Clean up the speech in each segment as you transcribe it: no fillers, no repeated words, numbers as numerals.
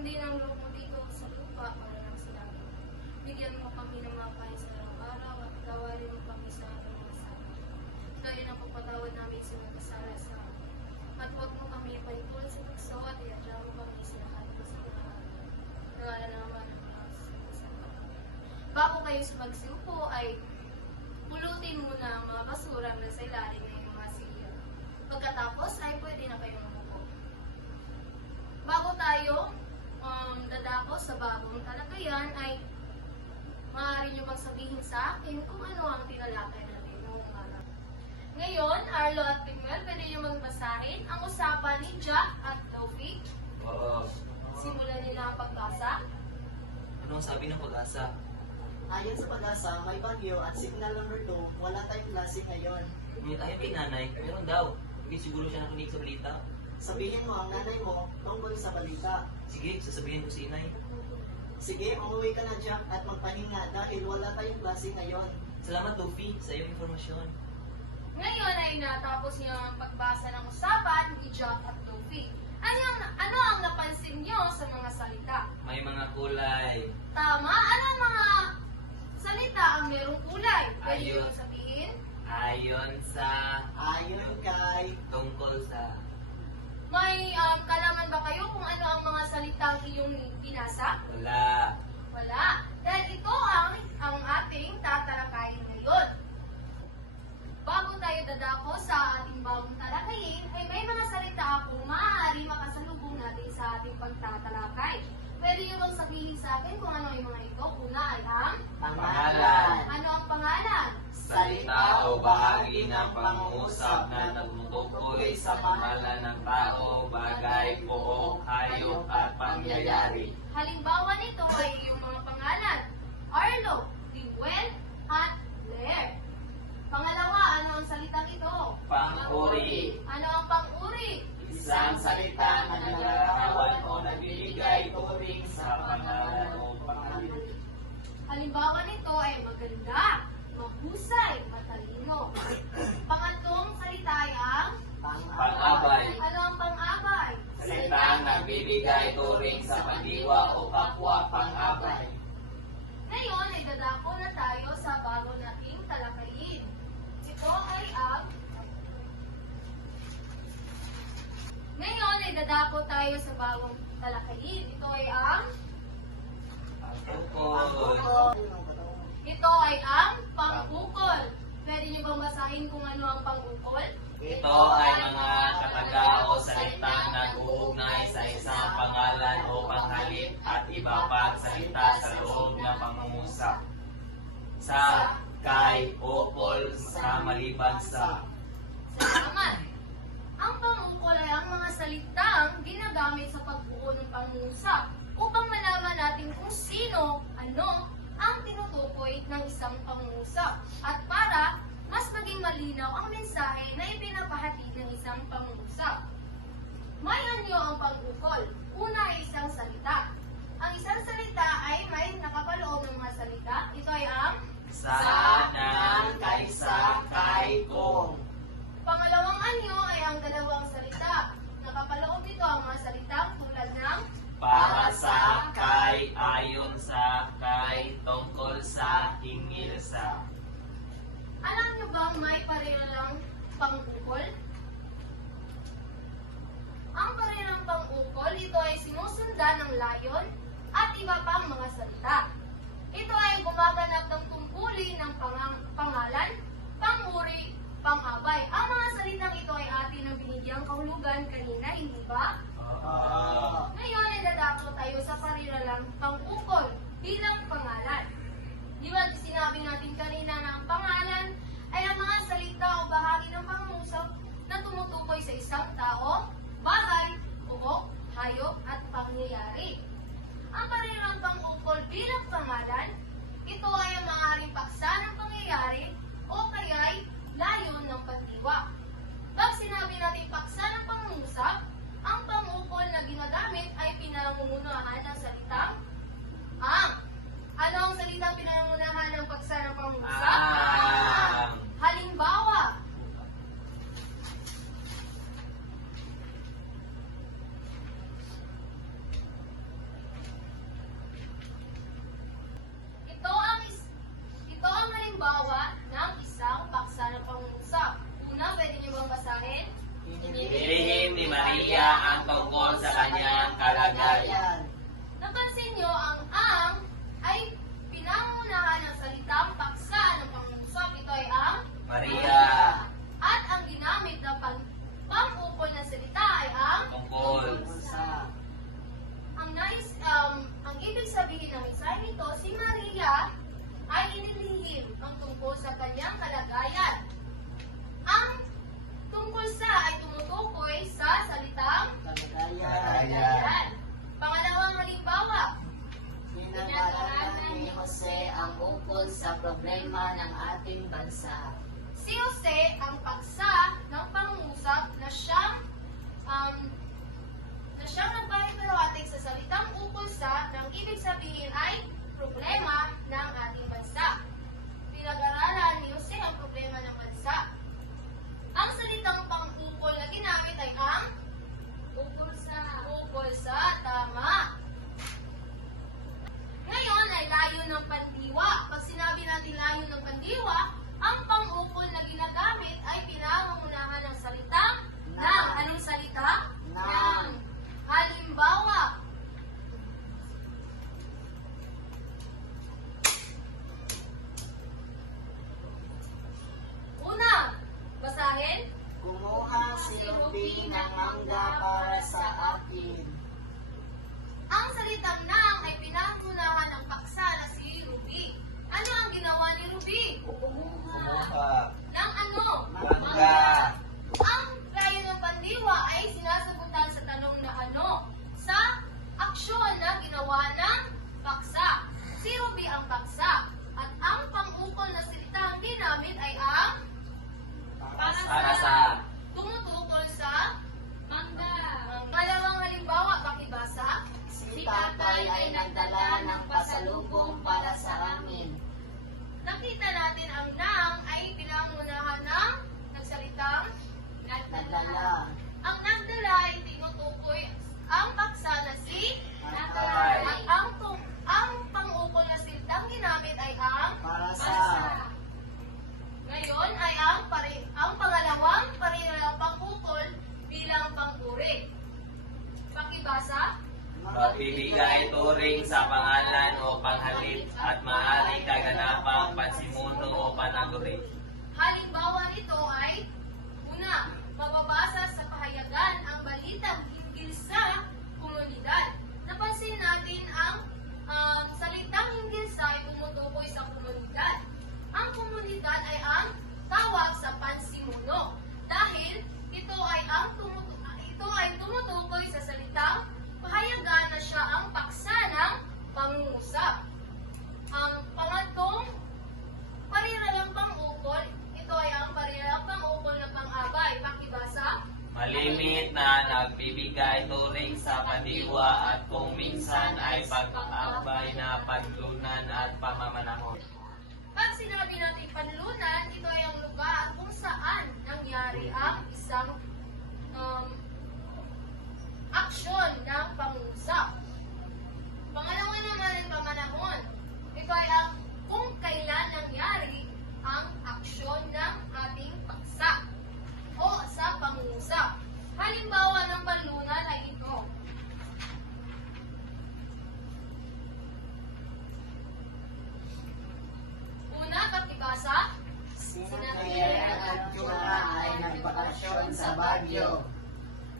din ang loob mo dito sa lupa para lang sa langit. Bigyan mo kami ng mga kain sa araw-araw at gawarin mo kami sa aming mga sala. Gaya ng pagpatawad namin sa mga kasala sa amin. At huwag mo kami ipahintulot sa tukso at iadya mo kami sa lahat ng kasalanan. Nagala naman ang Diyos sa bago kayo sa magsimpo ay pulutin muna ang mga basura na sa ilalim ng mga silya. Pagkatapos ay pwede na kayong umupo. Bago tayo dadako sa bagong talakayan ay maaari nyo bang sabihin sa akin kung ano ang tinalakay natin noong araw. Ngayon, Arlo at Pigmel, pwede nyo magbasahin ang usapan ni Jack at Taufik. Oo. Simulan nila ang pag-asa. Anong sabi ng pag-asa? Ayon sa pag-asa, may bagyo at signal number 2, wala tayong klase ngayon. Hindi tayo kay nanay. Meron daw. Hindi siguro siya nakinig sa balita. Sabihin mo ang nanay mo tungkol sa balita. Sige, sasabihin ko si inay. Sige, umuwi ka na Jack at magpahinga dahil wala tayong klase ngayon. Salamat, Luffy, sa iyong informasyon. Ngayon ay natapos niyo ang pagbasa ng usapan ni Jack at Taufik. Ano ang napansin niyo sa mga salita? May mga kulay. Tama, anong mga salita ang merong kulay? Pwede Ayun. nyo sabihin? Ayon sa Ayon kay... tungkol sa... May kalaman ba kayo kung ano ang mga salitang iyong binasa? Wala. Wala. Dahil ito ang ating tatalakayin ngayon. Bago tayo dadako sa ating bagong talakayin, ay may mga salita akong maaari makasalubong natin sa ating pagtatalakay. Pwede nyo bang sabihin sa akin kung ano yung mga ito? Una ay ang Pangalan. ano ang pangalan? Salita o bahagi ng pangungusap na tumutukoy sa pangalan ng tao, bagay, buo, hayop at pangyayari. Halimbawa nito ay yung mga pangalan, Arlo, Tiwel, at Blair. Pangalawa, ano ang salitang ito? Pang-uri. Ano ang pang-uri? Isang salita na naglarawan o nagbibigay turing sa pangalan o pangalan. Halimbawa nito ay maganda, mahusay, matalino. Pangatlong salita ay ang Pang-abay. ano ang pang-abay? Salitang nagbibigay turing sa pandiwa o kapwa pang-abay. Ngayon ay dadako na tayo sa bago nating talakayin. Ito ay ang Ngayon ay dadako tayo sa bagong talakayin. Ito ay ang Pangukol. Ito ay ang pang-ukol. Pwede niyo bang basahin kung ano ang pang-ukol? Ito ay mga kataga o salitang nag-uugnay sa isang pangalan o panghalip at iba pang salita sa loob ng pangungusap. Sa, kay, ukol, sa maliban sa. Salamat! Ang pang-ukol ay ang mga salitang ginagamit sa pagbuo ng pangungusap upang malaman natin kung sino, ano, ang tinutukoy ng isang pangungusap at para mas maging malinaw ang mensahe na ipinapahatid ng isang pangungusap. May anyo ang pang-ukol. Una ay isang salita. Ang isang salita ay may nakapaloob ng mga salita. Ito ay ang Sa, ng, kaysa, kay, kung. pangalawang anyo ay ang dalawang salita. Nakapaloob nito ang mga salitang tulad ng Para sa, kay, ayon sa, kay, tungkol sa, hingil sa. alam nyo bang may parelang pang-ukol? Ang parelang pang-ukol, ito ay sinusundan ng layon at iba pang mga salita. Ito ay gumaganap ng tungkulin ng pangalan, pang-uri, pang-abay. Ang mga salitang ito ay atin ang binigyang kahulugan kanina, hindi ba? Ngayon ay dadako tayo sa parelang pang-ukol bilang pangalan. Di ba sinabi natin kanina na ang pangalan ay ang mga salita o bahagi ng pangungusap na tumutukoy sa isang tao, bagay, buhok, hayop at pangyayari. Ang parelang pang-ukol bilang pangalan, ito ay ang maaaring paksa ng pangyayari o kaya'y layon ng pandiwa. Pag sinabi natin paksa ng pangungusap, ang pang-ukol na ginagamit ay pinangungunahan ng salitang ang. Ano ang salitang pinangungunahan ng paksa ng pangungusap? Ang. Halimbawa, problema ng ating bansa. Si Jose ang paksa ng pangungusap na siyang nagpahiparoatik sa salitang ukol sa nang ibig sabihin ay problema ng ating bansa. Pinag-aralan ni Jose ang problema ng bansa. Ang salitang pang-ukol na ginamit ay ang ukol sa, tama. Ngayon ay layo ng pandiwa. Pag sinabi natin layo ng pandiwa, ang pang-ukol na ginagamit ay pinangungunahan ng salitang ng. Anong salita? Ng. Halimbawa, una, basahin. Kumuha si Ruby ng mangga para sa akin. Ang salitang nang ay pinangunahan ng paksa na si Ruby. Ano ang ginawa ni Ruby? Kumuha. Ng ano? Mangga. Ang layo ng pandiwa ay sinasagutan sa tanong na ano? Sa aksyon na ginawa ng paksa. Si Ruby ang paksa. At ang pang-ukol na salitang ginamit ay ang Para sa. tumutukol sa mangga. Malawang halimbawa, pakibasa. Si tatay ay nagdala ng pasalubong para sa amin. Nakita natin ang nang ay pinangunahan ng nagsalitang Nagdala. Ang nagdala ay tinutukoy ang paksa na si Tatay. at ang pang-ukol na salitang ginamit ay ang Para sa. Ngayon ay ang pangalawang parirelang pang-ukol bilang pang-uri. Pakibasa. Pagbibigay turing sa pangalan o panghalip at maaaring kaganapang pansimuno o panaguri. Halimbawa nito ay una, mababasa sa pahayagan ang balitang hinggil sa komunidad. Napansin natin ang salitang hinggil sa ay tumutukoy sa komunidad. Ang komunidad ay ang tawag sa pansimuno dahil ito ay tumutukoy sa salitang pahayagan na siya ang paksa ng pangungusap. Ang pangatlong pariralang pang-ukol, ito ay ang pariralang pang-ukol ng pang-abay. Pakibasa. Malimit na nagbibigay turing sa padiwa at kung minsan ay pag-abay na paglunan at pamamanahon. Pag sinabi natin panlunan, ito ay ang lugar kung saan nangyari ang isang aksyon ng pangungusap. Pangalawa naman ay pamanahon. Ito ay ang kung kailan nangyari ang aksyon ng ating paksa o sa pangungusap. Halimbawa ng panlunan ay ito. Una, pakibasa. Sina Claire at Juna ay nagbakasyon sa Baguio.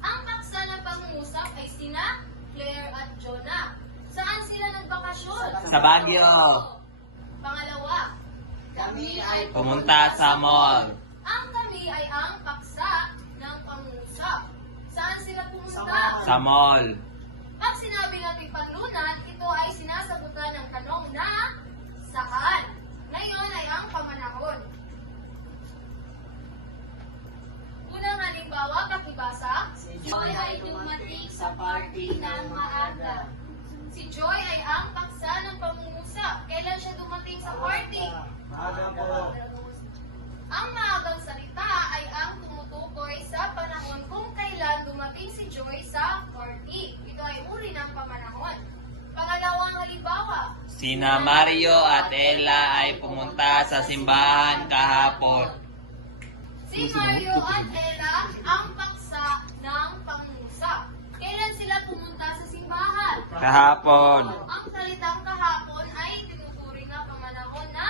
Ang paksa ng pangungusap ay sina Claire at Jonah. Saan sila nagbakasyon? Sa Baguio. Pangalawa, Kami ay Pumunta sa mall. ang kami ay ang paksa ng pangungusap. Saan sila pumunta? Sa mall. Pag sinabi natin panlunan, ito ay sinasagutan ng tanong na saan. Ngayon ay ang pamanahon. Unang halimbawa, pakibasa. Si Joy ay dumating sa party ng maaga. Si Joy ay ang paksa ng pangungusap. Kailan siya dumating sa party? Aga po. Ang maagang salita ay ang tumutukoy sa panahon kung kailan dumating si Joy sa party. Ito ay uri ng pamanahon. Pangalawang halimbawa, Sina Mario at Ella ay pumunta sa simbahan kahapon. si Mario at Ella ang paksa ng pangungusap. Kailan sila pumunta sa simbahan? Kahapon. Ang salitang kahapon ay tinuturing na pamanahon na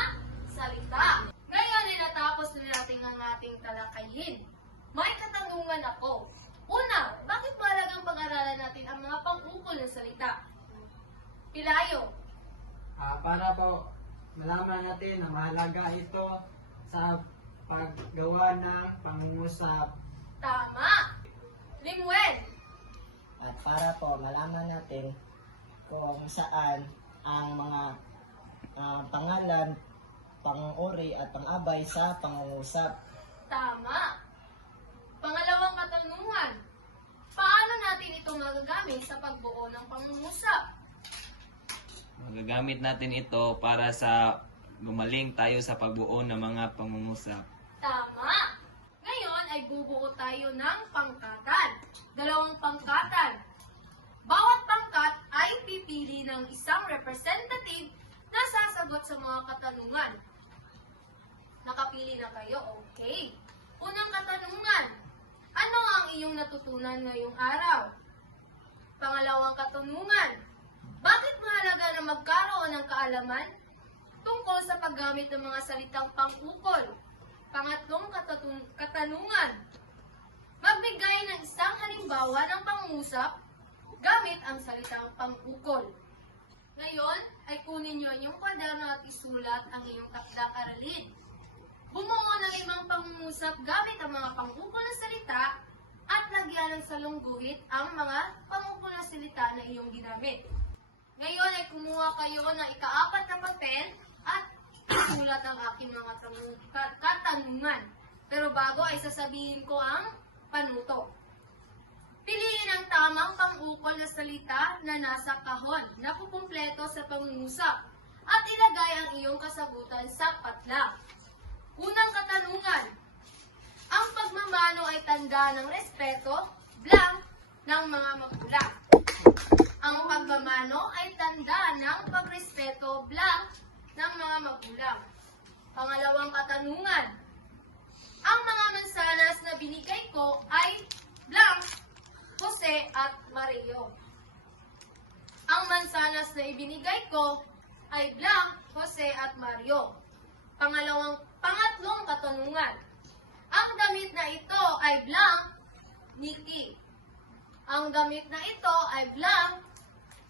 salita. Ngayon ay natapos na natin ang ating talakayin. May katanungan ako. Una, bakit mahalagang pag-aralan natin ang mga pang-ukol ng salita? Pilayo. Para po malaman natin na mahalaga ito sa paggawa ng pangungusap. Tama. Limuel. At para po malaman natin kung saan ang mga pangalan pang-uri at pang-abay sa pangungusap. Tama. Pangalawang katanungan, paano natin ito magagamit sa pagbuo ng pangungusap? Magagamit natin ito para sa gumaling tayo sa pagbuo ng mga pangungusap. Tama. Ngayon ay bubuo tayo ng pangkatan. 2 pangkatan. Bawat pangkat ay pipili ng isang representative na sasagot sa mga katanungan. Nakapili na kayo? Okay. Unang katanungan, ano ang iyong natutunan ngayong araw? Pangalawang katanungan, bakit mahalaga na magkaroon ng kaalaman tungkol sa paggamit ng mga salitang pang-ukol? Pangatlong katanungan, magbigay ng isang halimbawa ng pangungusap gamit ang salitang pang-ukol. Ngayon ay kunin niyo ang iyong kwaderno at isulat ang iyong takdak-aralin. Bumuo ng 5 pangungusap gamit ang mga pang-ukol na salita at lagyan ng salungguhit ang mga pang-ukol na salita na iyong ginamit. Ngayon ay kumuha kayo ng ika-4 na papel at isulat ang aking mga katanungan. Pero bago ay sasabihin ko ang panuto. Piliin ang tamang pang-ukol na salita na nasa kahon na kukumpleto sa pangungusap at ilagay ang iyong kasagutan sa patla. Unang katanungan, ang pagmamano ay tanda ng respeto, blank, ng mga magulang. Ang pagmamano ay tanda ng pagrespeto, blank, ng mga magulang. Pangalawang katanungan, ang mga mansanas na binigay ko ay blank, Jose at Mario. Ang mansanas na ibinigay ko ay blank, Jose at Mario. Pangatlong katanungan, ang damit na ito ay blank, Nikki. Ang damit na ito ay blank,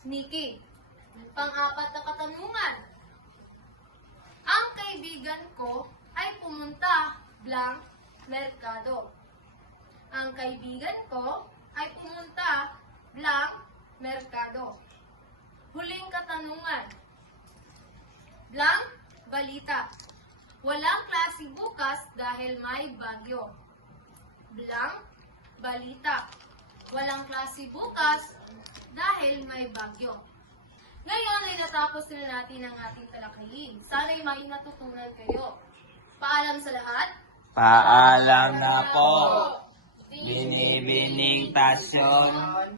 Nikki. Pang-4 na katanungan, ang kaibigan ko ay pumunta, blank, merkado. Ang kaibigan ko ay pumunta, blank, merkado. Huling katanungan, blank, balita. Walang klase bukas dahil may bagyo. Blank, balita. Walang klase bukas dahil may bagyo. Ngayon ay natapos na natin ang ating talakayin. Sana'y may natutunan kayo. Paalam sa lahat. Paalam na po. Binibining tasyon.